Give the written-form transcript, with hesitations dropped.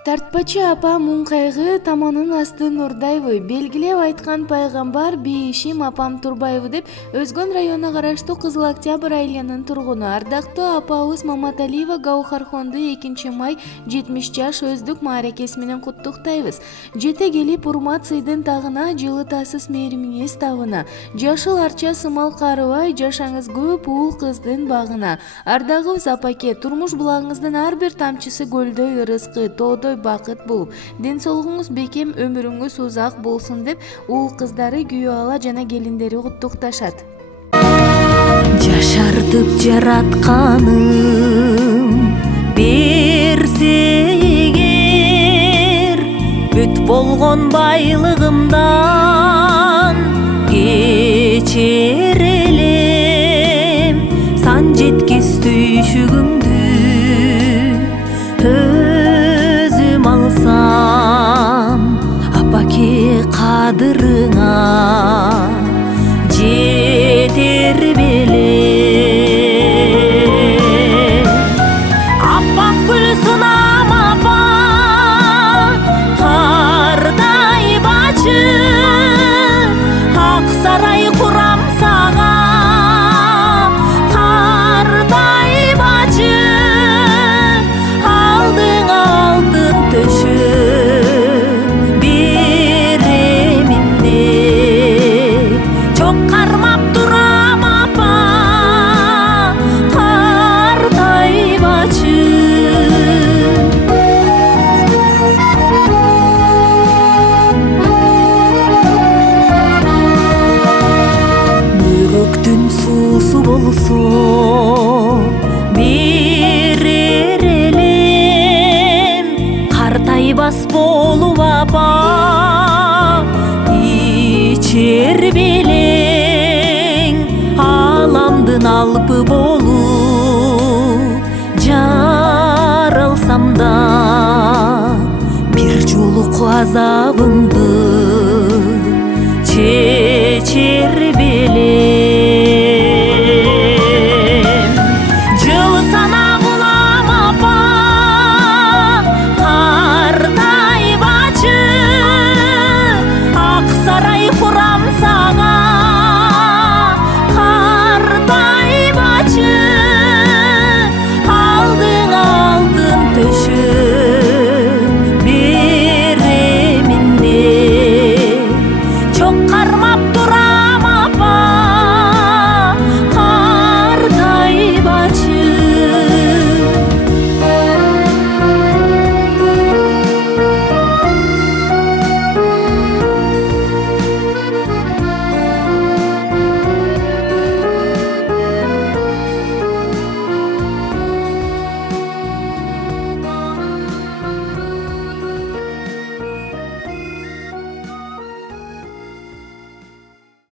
Тартпачы апа муң кайгы таманын асты Нурдаевы белгилеп айткан пайгамбар бейишим апам Турбаевы деп Өзгөн районуна караштуу Кызыл Октябрь айылынын тургуну. Ардактуу апабыз Маматалиева Гаухархонду 2 май 70 жаш өздүк мааракеси менен куттуктайбыз. Жете келип урмат сыйдын тагына, жылытасыз мээримиңиз табына. Жашыл арча сымал карыбай, жашаңыз көп уул кыздын багына. Ардагыбыз апаке, турмуш булагыңыздын ар бир тамчысы көлдөй ырыскы, тоодой бакыт болуп, ден соолугуңуз бекем, өмүрүңүз узак болсун деп уул кыздары Күйөөала жана келиндери куттукташат. Жашартып жаратканым берсе эгер, бүт болгон байлыгымдан кечер элем, сан жеткис түйшүгүмдү өзүм алсам, апаке кадырыңа жетер белем. Апам Гүлсунам апа, кардай бачы, ак сарай курам сага, кардай бачы, алдыңа алтын төшү болсо берер элем, картайбас болуп апа ичер белең, аламдын алпы болуп жаралсам да бир жолук азабым